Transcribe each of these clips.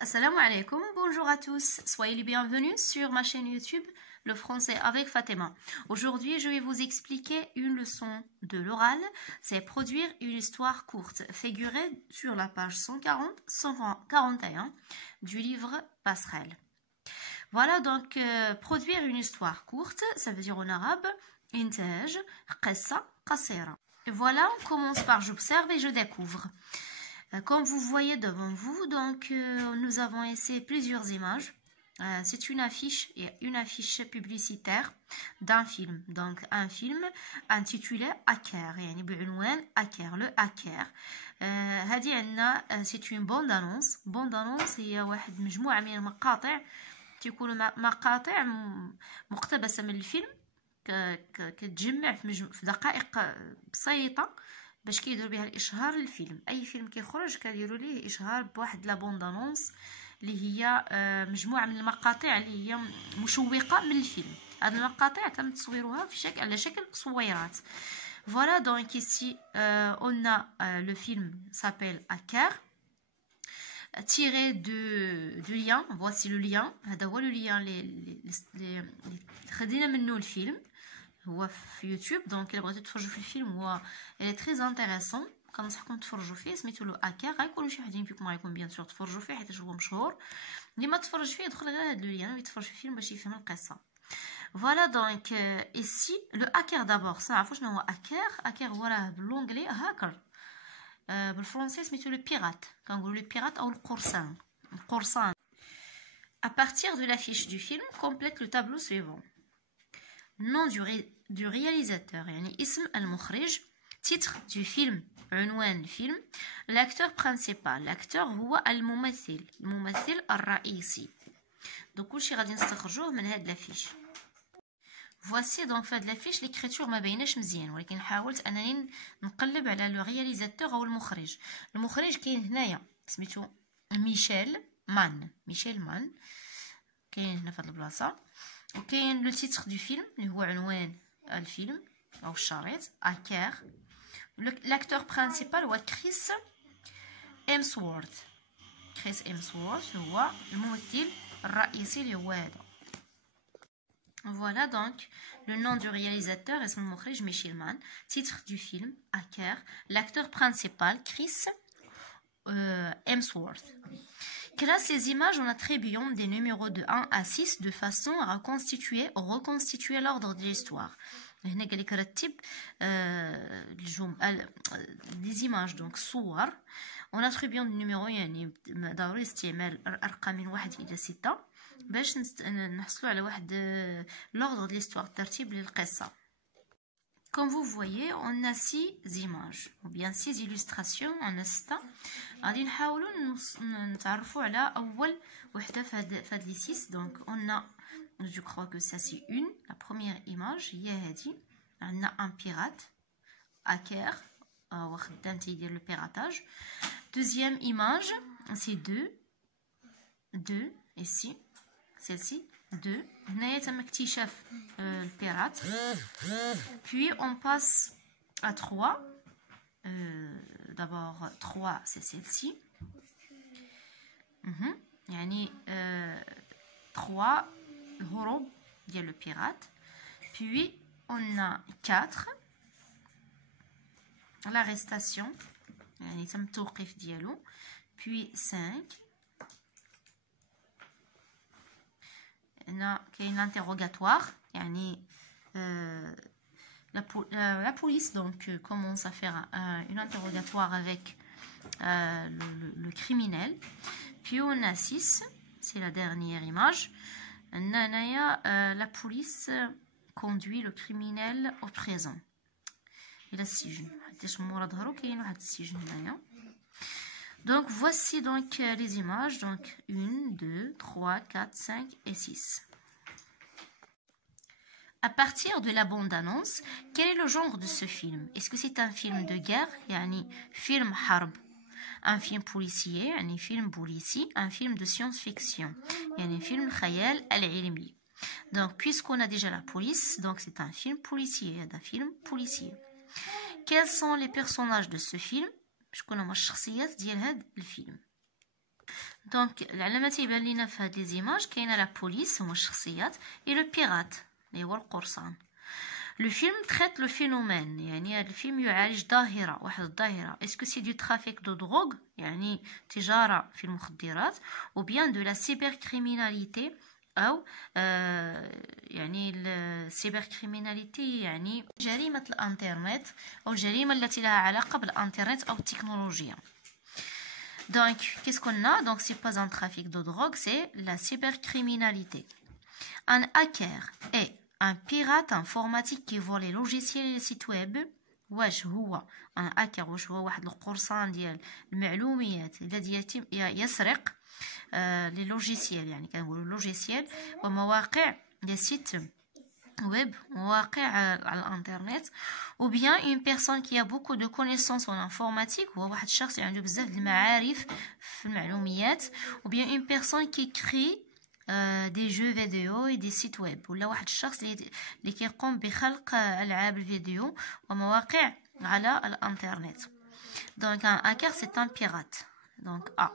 Assalamu alaikum, bonjour à tous, soyez les bienvenus sur ma chaîne YouTube Le français avec Fatima. Aujourd'hui, je vais vous expliquer une leçon de l'oral, c'est produire une histoire courte, figurée sur la page 140-141 du livre Passerelle. Voilà donc, produire une histoire courte, ça veut dire en arabe, intaj, qissa, qasira. Et voilà, on commence par j'observe et je découvre. Comme vous voyez devant vous, donc nous avons essayé plusieurs images. C'est une affiche publicitaire d'un film. Donc un film intitulé Hacker, يعني بعنوان Hacker, le Hacker. هذه عندنا c'est une bande annonce. Bande annonce هي واحد مجموعة من المقاطع تيكونوا مقاطع مقتبسة من الفيلم كتجمع في دقائق بسيطة باش كيديروا بها الاشهار للفيلم. اي فيلم كيخرج كيديروا ليه اشهار بواحد لا بوند انونس اللي هي مجموعه من المقاطع اللي هي مشوقه من الفيلم. هاد المقاطع تم تصويرها في شكل على شكل صويرات. Voilà, donc ici on a le film s'appelle Hacker, tiré du lien. Voici le lien. هذا هو le lien اللي خدينا منه الفيلم. هو في يوتيوب. دونك الا بغيتو تفرجوا في الفيلم هو اللي تري انتريسون، كنصحكم تفرجوا فيه. سميتو له هاكر. غيكونوا شي وحدين فيكم غيكون بيان سور تفرجوا فيه حيت هو مشهور. اللي ما تفرج فيه يدخل غير هاد لو لين ويتفرج في الفيلم باش يفهم القصه. فوالا دونك ici لو هاكر دابور. صافو شنو هو هاكر؟ هاكر هو راه باللونجلي هاكر، بالفرنسي سميتو لو بيرات. كنقولوا لو بيرات او القرصان. À partir de l'affiche du film, complète le tableau suivant. Nom du réalisateur, يعني اسم المخرج. titre du film, عنوان الفيلم. l'acteur principal, l'acteur هو الممثل الرئيسي. دونك كلشي غادي نستخرجوه من هاد لافيش. voici donc في هاد لافيش l'écriture ما بايناش مزيان، ولكن حاولت انني نقلب على لو رياليزاتور او المخرج. المخرج كاين هنايا سميتو ميشيل مان كاين هنا في هاد البلاصه. وكاين لو تيتر دو فيلم اللي هو عنوان الفيلم او الشريط هاكر. لاكتور برينسيبال هو كريس امسورث هو الممثل الرئيسي اللي هو هذا. Voilà donc le nom du réalisateur اسم المخرج ميشيل مان. titre du film Hacker. l'acteur principal Chris Hemsworth. Grâce à ces images, on attribue des numéros de 1 à 6 de façon à reconstituer l'ordre de l'histoire. هنا قال لك رتب des images donc صور. on attribue des numéros يعني ضروري استعمال ارقام من 1 إلى 6 باش نحصلوا على واحد l'ordre de l'histoire، الترتيب للقصة. Comme vous voyez, on a 6 images ou bien 6 illustrations en instant. غادي نحاولوا نتعرفوا على اول وحده في هاد لي 6. donc on a, je crois que ça c'est une, la première image هي هادي. عندنا un pirate hacker هو خدام تيدير لو بيراتاج. deuxième image c'est deux ici celle-ci 2. هنايا تم اكتشاف البيرات. puis on passe à 3. d'abord 3 c'est celle-ci. يعني 3 الهروب ديال لو بيرات. puis on a 4 l'arrestation يعني تم التوقيف ديالو. puis 5 هنا كاين l'interrogatoire يعني la police donc commence à faire une interrogatoire avec le criminel. puis on a 6 c'est la dernière image. la police conduit le criminel au présent الى السجن حيت مورا ظهرو كاين واحد السجن هنايا. donc voici donc les images. donc 1 2 3 4 5 et 6. À partir de la bande-annonce, quel est le genre de ce film? Est-ce que c'est un film de guerre, يعني film حرب, un film policier, يعني film policier, un film de science-fiction, يعني film خيال العلمي. Donc puisqu'on a déjà la police, donc c'est un film policier, هذا film policier. Quels sont les personnages de ce film? شكون هما الشخصيات ديال هذا الفيلم؟ دونك العلامات اللي يبان لينا في هاد لي زيماج كاينه لا بوليس هما الشخصيات اي لو بيرات اللي هو القرصان. لو فيلم تريت لو فينومين، يعني هذا الفيلم يعالج ظاهره، واحد الظاهره. اسكو سي دو ترافيك دو دروغ، يعني تجاره في المخدرات، او بيان دو لا سيبر كريميناليتي، او يعني السيبر كريميناليتي يعني جريمه الانترنت او الجريمه التي لها علاقه بالانترنت او التكنولوجيا. Donc, qu'est-ce qu'on a? Donc, c'est pas un trafic de drogue, c'est la cybercriminalité. Un hacker est un pirate informatique qui vole les logiciels et les sites web. واش هو un hacker؟ واش هو واحد القرصان ديال المعلومات الذي يتم يسرق لي لوجيسيال، يعني كنقولوا لوجيسيال ومواقع لي سيت web، مواقع على الانترنت. ou bien une personne qui a beaucoup de connaissances en informatique، هو واحد الشخص اللي عنده بزاف د المعارف في المعلومات. ou bien une personne qui crée des jeux vidéo et des sites web، ولا واحد الشخص اللي كيقوم بخلق العاب الفيديو ومواقع على الانترنت. donc un hacker c'est un pirate. donc A.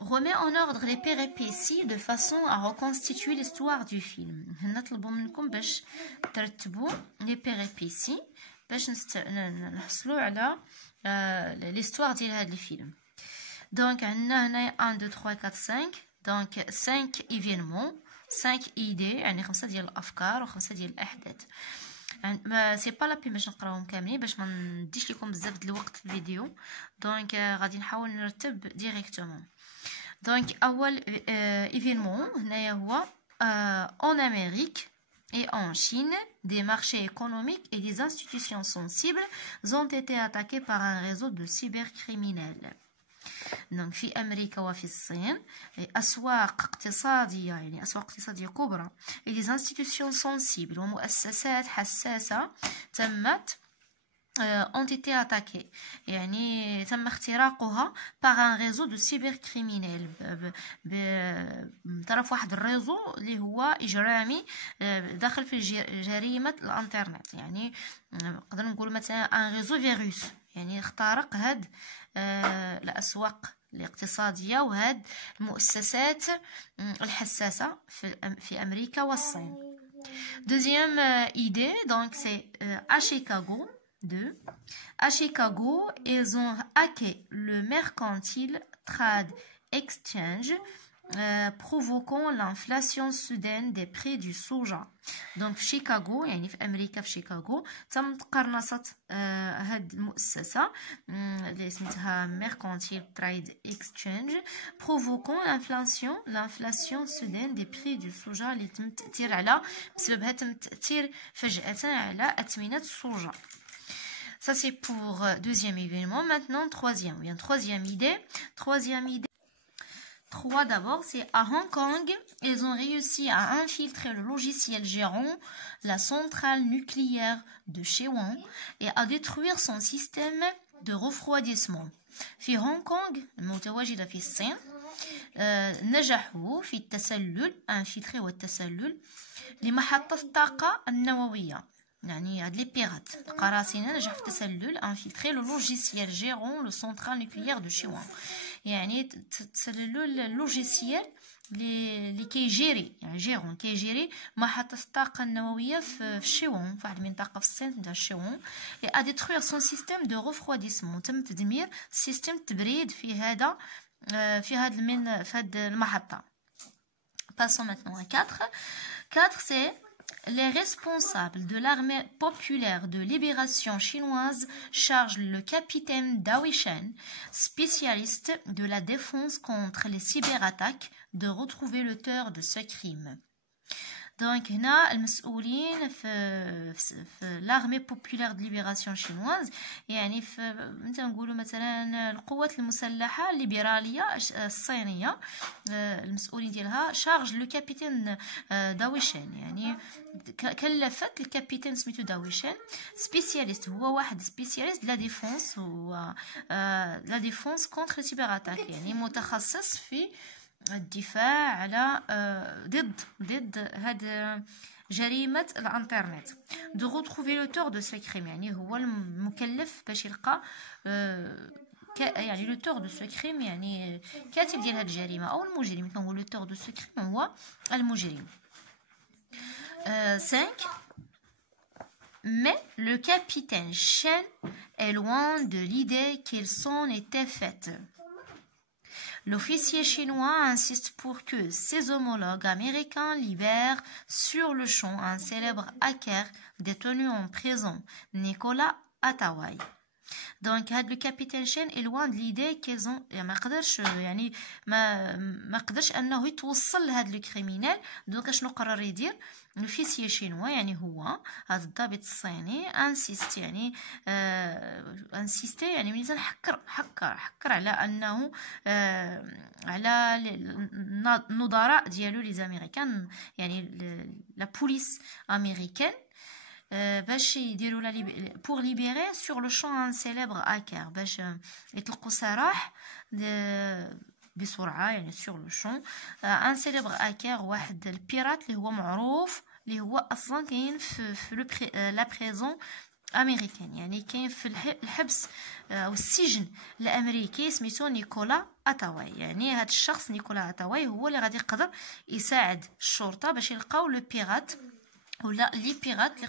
remet en ordre les péripéties de façon à reconstituer l'histoire du film. هنا طلبوا منكم باش ترتبوا les péripéties باش نحصلوا على l'histoire ديال هذا الفيلم. donc عندنا هنا 1 2 3 4 5، donc 5 événements، 5 idées، يعني 5 ديال الافكار و5 ديال الاحداث. سي با لابي باش نقراوهم كاملين باش ما نديش لكم بزاف د الوقت في الفيديو. دونك غادي نحاول نرتب ديريكتومون. Donc, أول événement هنايا هو en Amérique et en Chine, des marchés économiques et des institutions sensibles ont été attaqués par un réseau de cybercriminels. Donc, في أمريكا وفي الصين أسواق اقتصادية، يعني أسواق اقتصادية كبرى، et des institutions sensibles ومؤسسات حساسة تمت ont été attaqués، يعني تم اختراقها par un réseau de cybercriminels، بطرف واحد الريزو اللي هو إجرامي داخل في جريمة الانترنت. يعني نقدر نقول مثلا ان ريزو فيروس، يعني اخترق هاد الأسواق الاقتصادية وهاد المؤسسات الحساسة في أمريكا والصين. Deuxième idée, donc c'est à Chicago. À Chicago, ils ont hacké le Mercantile Trade Exchange, provoquant l'inflation soudaine des prix du soja. Donc في شيكاغو، يعني في أمريكا في شيكاغو تم تقرنصت هاد المؤسسة اللي سميتها Mercantile Trade Exchange، provoquant l'inflation soudaine des prix du soja، اللي تم تأثير على بسببها تم تأثير فجأة على أثمنة الصوجة. Ça c'est pour deuxième événement. Maintenant troisième. Bien, troisième idée. Trois d'abord, c'est à Hong Kong, ils ont réussi à infiltrer le logiciel gérant la centrale nucléaire de Chewang et à détruire son système de refroidissement. في هونغ كونغ المتواجدة في الصين نجحوا في التسلل، infiltrer والتسلل لمحطة الطاقة النووية. يعني هاد لي بيرات القراصنة نجحوا في التسلل انفلتري لو لوجيسيال جيرون لو سونترال نوكليير دو شيوان، يعني تسللوا اللوجيسيال اللي كيجيري، يعني جيرون كيجيري محطة الطاقة النووية في شيوان، في واحد المنطقة في الصين تاع شيوان، اي ا ديتروير سون سيستيم دو ريفرويديسمون، تم تدمير سيستيم التبريد في هاد المحطة. Passons maintenant à 4. 4 c'est les responsables de l'armée populaire de libération chinoise chargent le capitaine Dao Shen, spécialiste de la défense contre les cyberattaques, de retrouver l'auteur de ce crime. Donc, هنا المسؤولين في l'armée populaire de libération chinoise، يعني مثلا نقولوا مثلا القوات المسلحة الليبرالية الصينية، المسؤولين ديالها شارج لو كابيتان داويشين، يعني كلفت الكابيتان سميتو داويشين سبيسياليست، هو واحد سبيسياليست لا ديفونس و لا ديفونس كونتر سيبر اتاك، يعني متخصص في الدفاع على ضد هاد جريمة الانترنت. دو retrouver l'auteur de ce crime، يعني هو المكلف باش يلقى يعني l'auteur de ce crime يعني كاتب ديال هاد الجريمة أو المجرم كنقول l'auteur de ce crime هو المجرم. 5. Mais le capitaine Chen est loin de l'idée qu'il s'en était faite. L'officier chinois insiste pour que ses homologues américains libèrent sur le champ un célèbre hacker détenu en prison, Nicolas Attaway. Donc le capitaine Chen est loin de l'idée qu'ils ont ما قدرش يعني ما قدرش انه يتوصل لهذا الكريمينال. دونك شنو قرر يدير الفيسيي شينوا يعني هو هذا الضابط الصيني انسيست يعني انسيستي يعني ملي حكر على انه على النظراء ديالو لي زاميريكان يعني لا بوليس امريكان باش يديروا pour libérer sur le champ un célèbre hacker باش يطلقوا سراح بسرعه يعني sur le champ un célèbre hacker واحد البيرات اللي هو معروف اللي هو اصلا كاين في لا بريزون امريكان يعني كاين في الحبس او السجن الامريكي سميتو نيكولا اتاواي. يعني هذا الشخص نيكولا اتاواي هو اللي غادي يقدر يساعد الشرطه باش يلقاو لو بيرات ولا لي بيرات اللي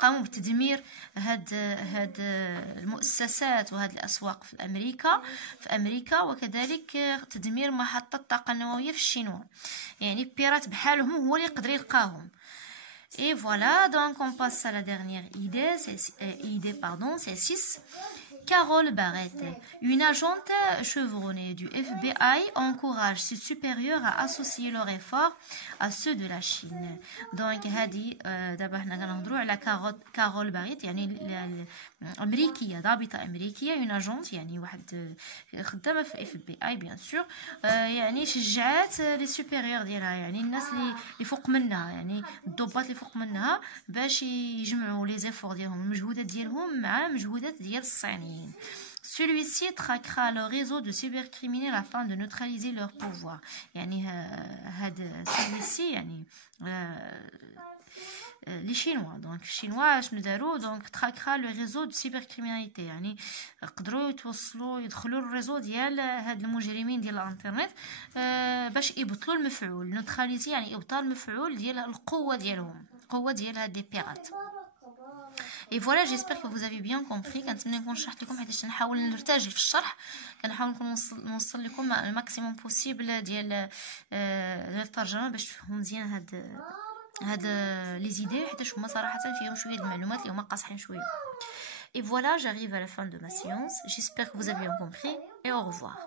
قاموا بتدمير هاد المؤسسات وهاد الاسواق في امريكا وكذلك تدمير محطة الطاقة النووية في الشينوا. يعني بيرات بحالهم هو اللي يقدر يلقاهم. Et voilà, donc on passe à la dernière idée, c'est 6. Carole Barrett, une agente chevronnée du FBI, encourage ses supérieurs à associer leurs efforts à ceux de la Chine. Donc, هذه دابا حنا كنهضروا على كارول باريت يعني أمريكية ضابطة أمريكية une agente يعني واحد خدامة في FBI bien sûr يعني شجعت لي سوبيريور ديالها يعني الناس اللي فوق منها يعني الضباط اللي فوق منها باش يجمعوا لي زيفور ديالهم المجهودات ديالهم مع مجهودات ديال الصينيين. Celui-ci traquera le réseau de cybercriminels afin de neutraliser leur pouvoir. يعني celui-ci يعني les Chinois. Donc Chinois شنو داروا donc traquera le réseau de cybercriminalité يعني قدروا يدخلوا الريزو ديال هاد المجرمين ديال الانترنت باش يبطلوا المفعول. نوتراليزي يعني ابطال المفعول ديال القوه ديالهم القوه ديال هاد دي بيرات. Et voilà, j'espère que vous avez bien compris. كنتمنى نكون شرحت لكم حيت نحاول نرتجل في الشرح كنحاول نوصل لكم الماكسيموم بوسيبل ديال الترجمه باش تفهموا مزيان هاد لي زيدي حيت هما صراحه فيهم شويه المعلومات اللي هما قاصحين شويه. Et voilà, j'arrive à la fin de ma séance. J'espère que vous avez bien compris et au revoir.